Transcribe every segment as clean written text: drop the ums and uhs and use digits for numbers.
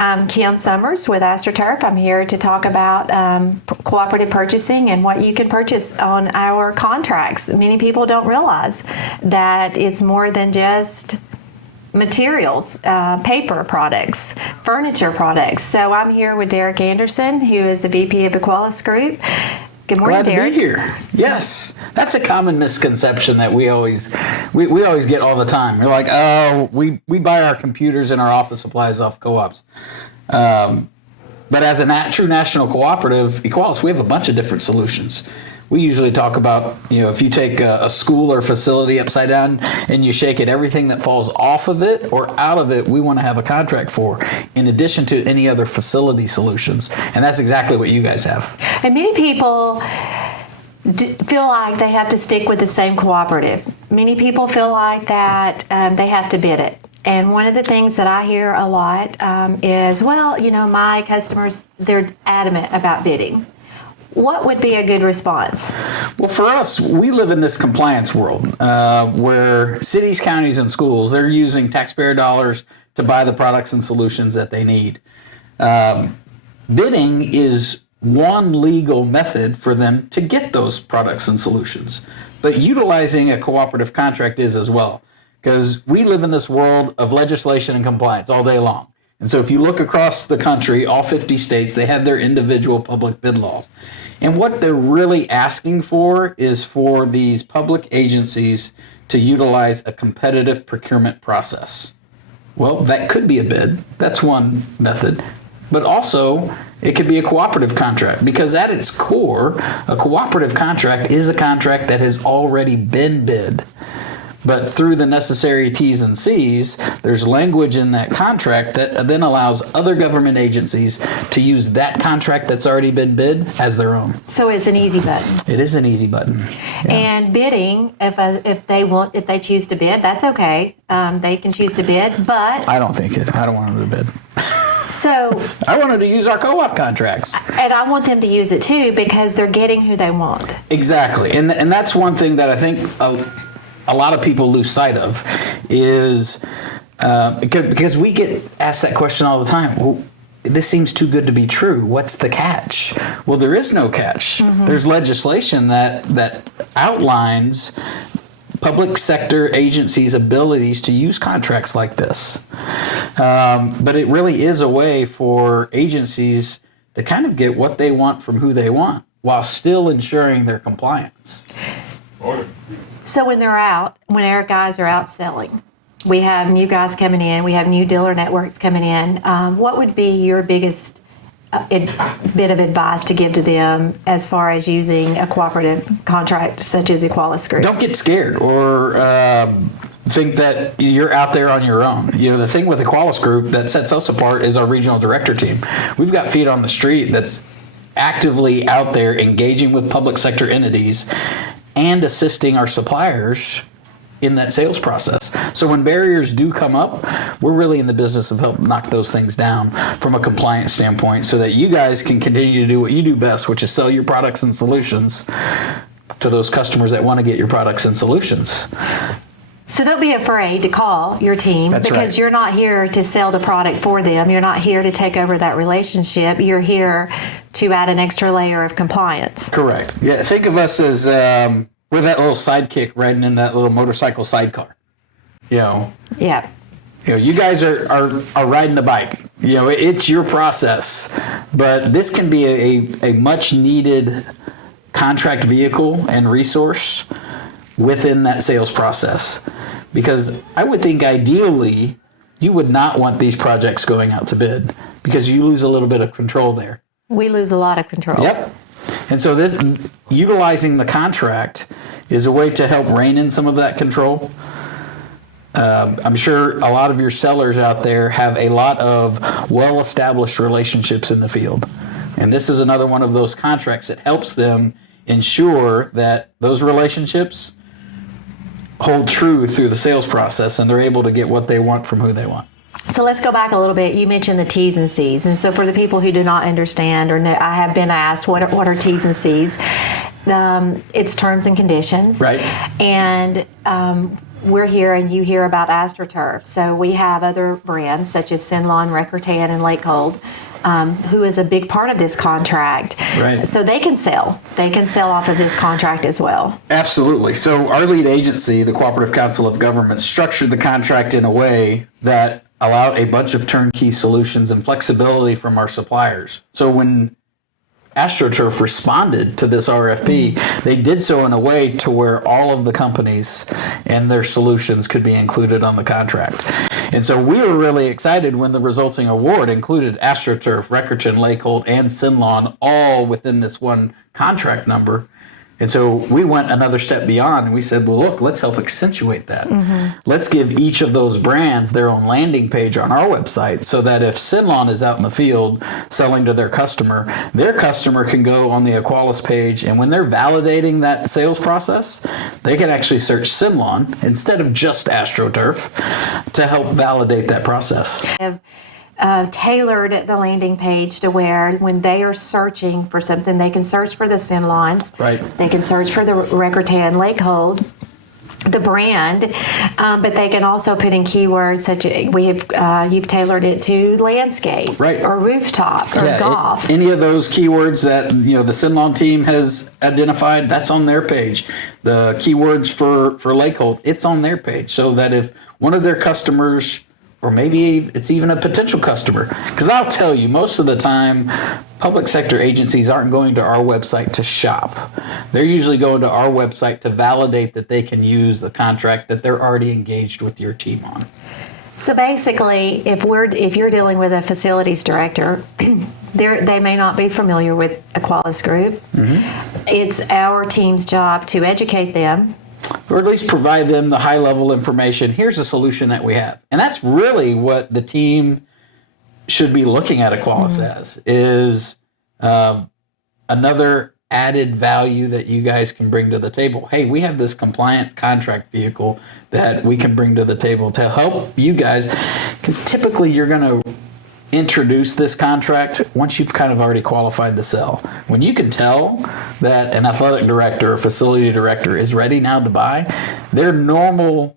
I'm Kim Summers with AstroTurf. I'm here to talk about cooperative purchasing and what you can purchase on our contracts. Many people don't realize that it's more than just materials, paper products, furniture products. So I'm here with Derek Anderson, who is the VP of Equalis Group. Good morning, Derek. Glad to be here. Yes, that's a common misconception that we always get all the time. We're like, oh, we buy our computers and our office supplies off co-ops. But as a true national cooperative, Equalis, we have a bunch of different solutions. We usually talk about, if you take a school or facility upside down and you shake it, everything that falls off of it or out of it, we want to have a contract for, in addition to any other facility solutions. And that's exactly what you guys have. And many people feel like they have to stick with the same cooperative. Many people feel like that they have to bid it. And one of the things that I hear a lot is, my customers, they're adamant about bidding. What would be a good response? Well, for us, we live in this compliance world where cities, counties, and schools, they're using taxpayer dollars to buy the products and solutions that they need. Bidding is one legal method for them to get those products and solutions. But utilizing a cooperative contract is as well, because we live in this world of legislation and compliance all day long. And so if you look across the country, all 50 states, they have their individual public bid laws. And what they're really asking for is for these public agencies to utilize a competitive procurement process. Well, that could be a bid. That's one method. But also, it could be a cooperative contract, because at its core, a cooperative contract is a contract that has already been bid. But through the necessary T's and C's, there's language in that contract that then allows other government agencies to use that contract that's already been bid as their own. So it's an easy button. It is an easy button. Yeah. And bidding, if they choose to bid, that's okay. They can choose to bid, but I don't want them to bid. So I want them to use our co-op contracts. And I want them to use it too, because they're getting who they want. Exactly. And that's one thing that I think a lot of people lose sight of is because we get asked that question all the time. Well, this seems too good to be true. What's the catch? Well, there is no catch. Mm-hmm. There's legislation that outlines public sector agencies' abilities to use contracts like this. But it really is a way for agencies to kind of get what they want from who they want while still ensuring their compliance. So when our guys are out selling, we have new guys coming in, we have new dealer networks coming in. What would be your biggest bit of advice to give to them as far as using a cooperative contract such as Equalis Group? Don't get scared or think that you're out there on your own. The thing with Equalis Group that sets us apart is our regional director team. We've got feet on the street that's actively out there engaging with public sector entities and assisting our suppliers in that sales process. So when barriers do come up, we're really in the business of helping knock those things down from a compliance standpoint so that you guys can continue to do what you do best, which is sell your products and solutions to those customers that want to get your products and solutions. So don't be afraid to call your team. That's because right. You're not here to sell the product for them. You're not here to take over that relationship. You're here to add an extra layer of compliance. Correct. Yeah, think of us as we're that little sidekick riding in that little motorcycle sidecar. Yeah. You guys are riding the bike. It's your process, but this can be a much needed contract vehicle and resource within that sales process. Because I would think ideally you would not want these projects going out to bid because you lose a little bit of control there. We lose a lot of control. Yep. And so this utilizing the contract is a way to help rein in some of that control. I'm sure a lot of your sellers out there have a lot of well-established relationships in the field. And this is another one of those contracts that helps them ensure that those relationships hold true through the sales process and they're able to get what they want from who they want. So let's go back a little bit. You mentioned the T's and C's. And so for the people who do not understand, or I have been asked, what are T's and C's? It's terms and conditions. Right. And we're here and you hear about AstroTurf. So we have other brands such as Sinlon, Recretan, and Lakehold, who is a big part of this contract. Right. So they can sell. They can sell off of this contract as well. Absolutely. So our lead agency, the Cooperative Council of Governments, structured the contract in a way that allowed a bunch of turnkey solutions and flexibility from our suppliers. So when AstroTurf responded to this RFP, they did so in a way to where all of the companies and their solutions could be included on the contract. And so we were really excited when the resulting award included AstroTurf, Recretan, Lakehold, and Sinlon all within this one contract number. And so we went another step beyond and we said, well, look, let's help accentuate that. Let's give each of those brands their own landing page on our website so that if Sinlon is out in the field selling to their customer can go on the Equalis page, and when they're validating that sales process, they can actually search Sinlon instead of just AstroTurf to help validate that process. Tailored the landing page to where when they are searching for something, they can search for the Sinlons. Right. They can search for the Recretan Lakehold, the brand, but they can also put in keywords such as you've tailored it to landscape, right, or rooftop, or golf. Any of those keywords that the Sinlon team has identified, that's on their page. The keywords for Lakehold, it's on their page, so that if one of their customers, or maybe it's even a potential customer. Because I'll tell you, most of the time, public sector agencies aren't going to our website to shop. They're usually going to our website to validate that they can use the contract that they're already engaged with your team on. So basically, if you're dealing with a facilities director, they may not be familiar with Equalis Group. It's our team's job to educate them, or at least provide them the high-level information. Here's a solution that we have. And that's really what the team should be looking at Equalis as, is another added value that you guys can bring to the table. Hey, we have this compliant contract vehicle that we can bring to the table to help you guys, because typically you're going to introduce this contract once you've kind of already qualified the sell. When you can tell that an athletic director or facility director is ready now to buy, their normal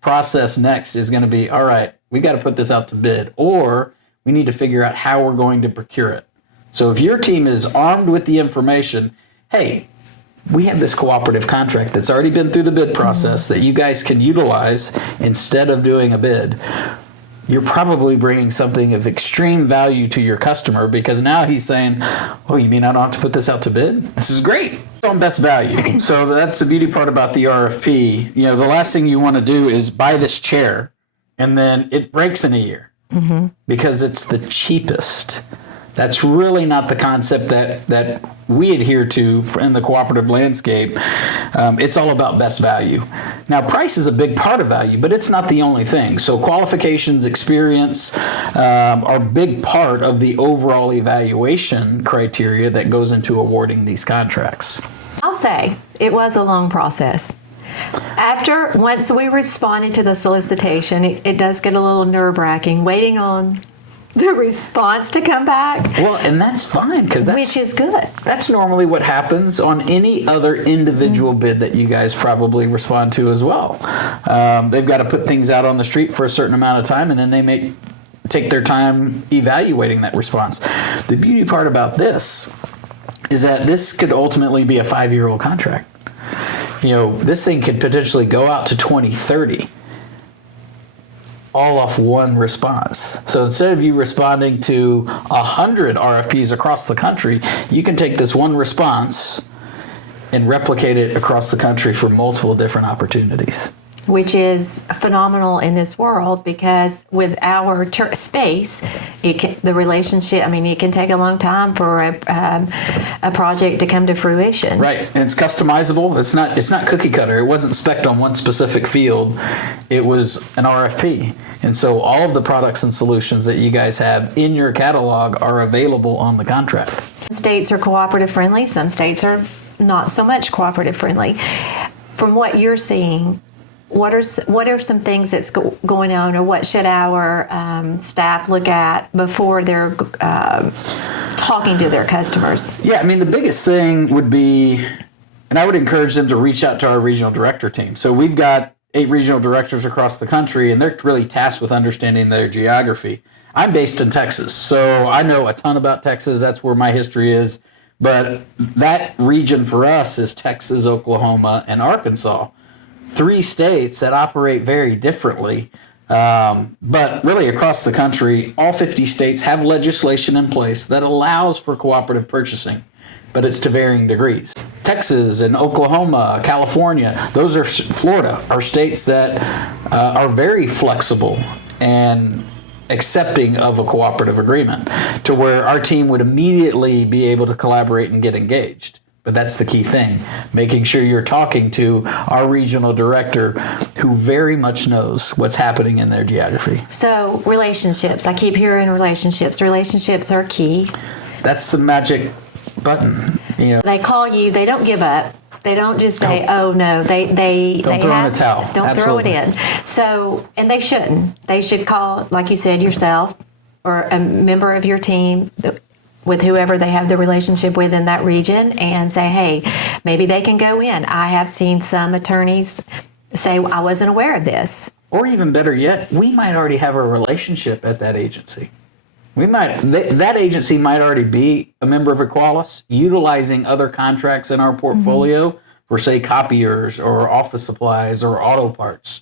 process next is going to be, all right, we got to put this out to bid, or we need to figure out how we're going to procure it. So if your team is armed with the information, hey, we have this cooperative contract that's already been through the bid process that you guys can utilize instead of doing a bid, you're probably bringing something of extreme value to your customer, because now he's saying, oh, you mean I don't have to put this out to bid? This is great. It's on best value. So that's the beauty part about the RFP. The last thing you want to do is buy this chair and then it breaks in a year because it's the cheapest. That's really not the concept that we adhere to in the cooperative landscape. It's all about best value. Now, price is a big part of value, but it's not the only thing. So qualifications, experience are a big part of the overall evaluation criteria that goes into awarding these contracts. I'll say it was a long process. Once we responded to the solicitation, it does get a little nerve-wracking waiting on the response to come back. Well, and that's fine, because which is good. That's normally what happens on any other individual bid that you guys probably respond to as well. They've got to put things out on the street for a certain amount of time, and then they may take their time evaluating that response. The beauty part about this is that this could ultimately be a 5-year-old contract. This thing could potentially go out to 2030. All off one response. So instead of you responding to 100 RFPs across the country, you can take this one response and replicate it across the country for multiple different opportunities. Which is phenomenal in this world, because with our space, the relationship, it can take a long time for a project to come to fruition. Right, and it's customizable. It's not cookie cutter. It wasn't spec'd on one specific field. It was an RFP. And so all of the products and solutions that you guys have in your catalog are available on the contract. Some states are cooperative friendly. Some states are not so much cooperative friendly. From what you're seeing, what are some things that's going on, or what should our staff look at before they're talking to their customers? Yeah, the biggest thing would be, and I would encourage them to reach out to our regional director team. So we've got 8 regional directors across the country, and they're really tasked with understanding their geography. I'm based in Texas, so I know a ton about Texas. That's where my history is. But that region for us is Texas, Oklahoma, and Arkansas. 3 states that operate very differently. But really across the country, all 50 states have legislation in place that allows for cooperative purchasing, but it's to varying degrees. Texas and Oklahoma, California, Florida are states that are very flexible and accepting of a cooperative agreement to where our team would immediately be able to collaborate and get engaged. But that's the key thing, making sure you're talking to our regional director who very much knows what's happening in their geography. So relationships, I keep hearing relationships. Relationships are key. That's the magic button. They call you, they don't give up. They don't just say, oh no, they don't throw in the towel. Don't Absolutely. throw it in. So, and they shouldn't. They should call, like you said, yourself or a member of your team with whoever they have the relationship with in that region and say, hey, maybe they can go in. I have seen some attorneys say, I wasn't aware of this. Or even better yet, we might already have a relationship at that agency. That agency might already be a member of Equalis, utilizing other contracts in our portfolio for, say, copiers or office supplies or auto parts.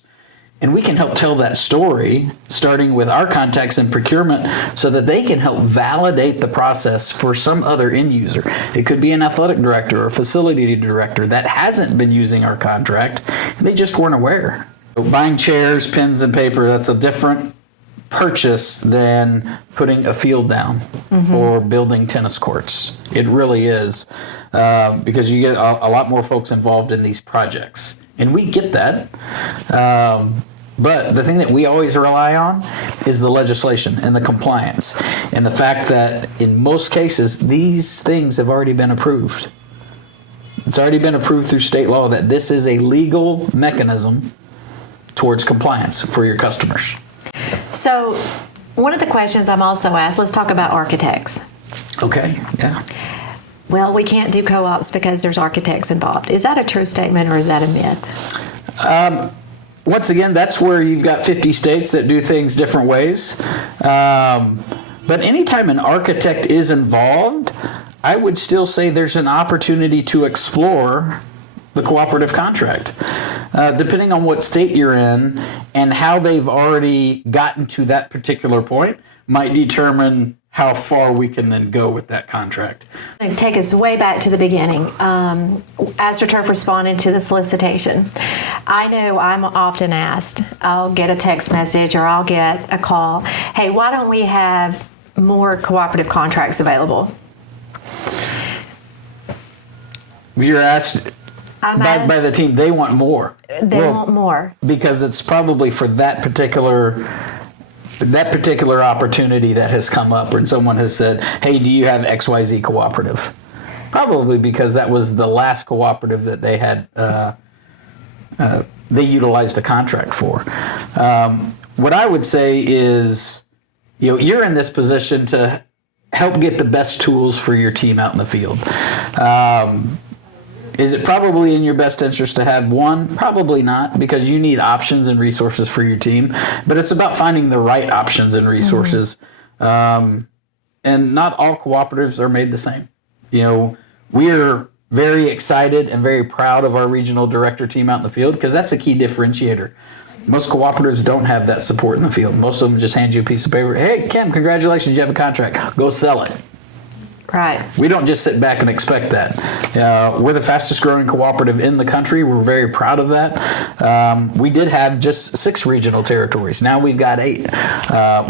And we can help tell that story, starting with our contacts in procurement, so that they can help validate the process for some other end user. It could be an athletic director or facility director that hasn't been using our contract, and they just weren't aware. So buying chairs, pens, and paper, that's a different purchase than putting a field down or building tennis courts. It really is, because you get a lot more folks involved in these projects. And we get that. But the thing that we always rely on is the legislation and the compliance and the fact that in most cases, these things have already been approved. It's already been approved through state law that this is a legal mechanism towards compliance for your customers. So one of the questions I'm also asked, let's talk about architects. Okay, yeah. Well, we can't do co-ops because there's architects involved. Is that a true statement or is that a myth? Once again, that's where you've got 50 states that do things different ways. But anytime an architect is involved, I would still say there's an opportunity to explore the cooperative contract. Depending on what state you're in and how they've already gotten to that particular point might determine how far we can then go with that contract. Take us way back to the beginning. AstroTurf responded to the solicitation. I know I'm often asked, I'll get a text message or I'll get a call, hey, why don't we have more cooperative contracts available? You're asked by the team, they want more. They want more. Because it's probably for that particular opportunity that has come up when someone has said, hey, do you have XYZ cooperative? Probably because that was the last cooperative that they had, they utilized a contract for. What I would say is, you're in this position to help get the best tools for your team out in the field. Is it probably in your best interest to have one? Probably not, because you need options and resources for your team. But it's about finding the right options and resources. And not all cooperatives are made the same. We're very excited and very proud of our regional director team out in the field because that's a key differentiator. Most cooperatives don't have that support in the field. Most of them just hand you a piece of paper. Hey, Kim, congratulations, you have a contract. Go sell it. Right. We don't just sit back and expect that. We're the fastest growing cooperative in the country. We're very proud of that. We did have just 6 regional territories. Now we've got 8.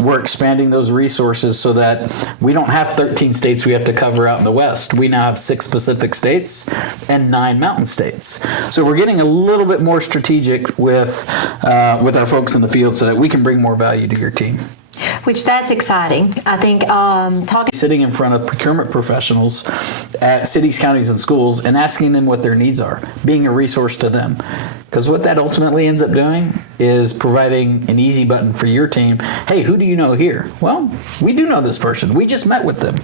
We're expanding those resources so that we don't have 13 states we have to cover out in the West. We now have 6 Pacific states and 9 mountain states. So we're getting a little bit more strategic with our folks in the field so that we can bring more value to your team. Which that's exciting. I think sitting in front of procurement professionals at cities, counties, and schools and asking them what their needs are, being a resource to them. Because what that ultimately ends up doing is providing an easy button for your team. Hey, who do you know here? Well, we do know this person. We just met with them.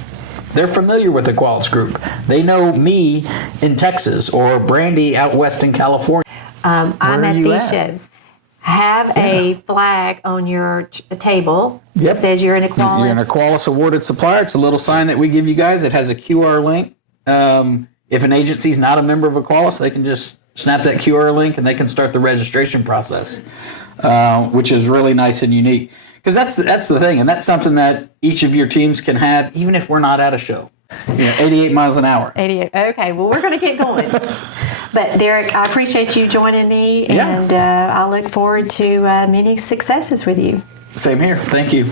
They're familiar with the Equalis Group. They know me in Texas or Brandy out west in California. I'm at these shows. have a flag on your table Yep. that says you're an Equalis. You're an Equalis awarded supplier. It's a little sign that we give you guys. It has a QR link. If an agency's not a member of Equalis, they can just snap that QR link and they can start the registration process, which is really nice and unique. Because that's the thing, and that's something that each of your teams can have, even if we're not at a show. 88 miles an hour. 88. Okay, well, we're going to get going. But Derek, I appreciate you joining me, Yeah. and I look forward to many successes with you. Same here. Thank you.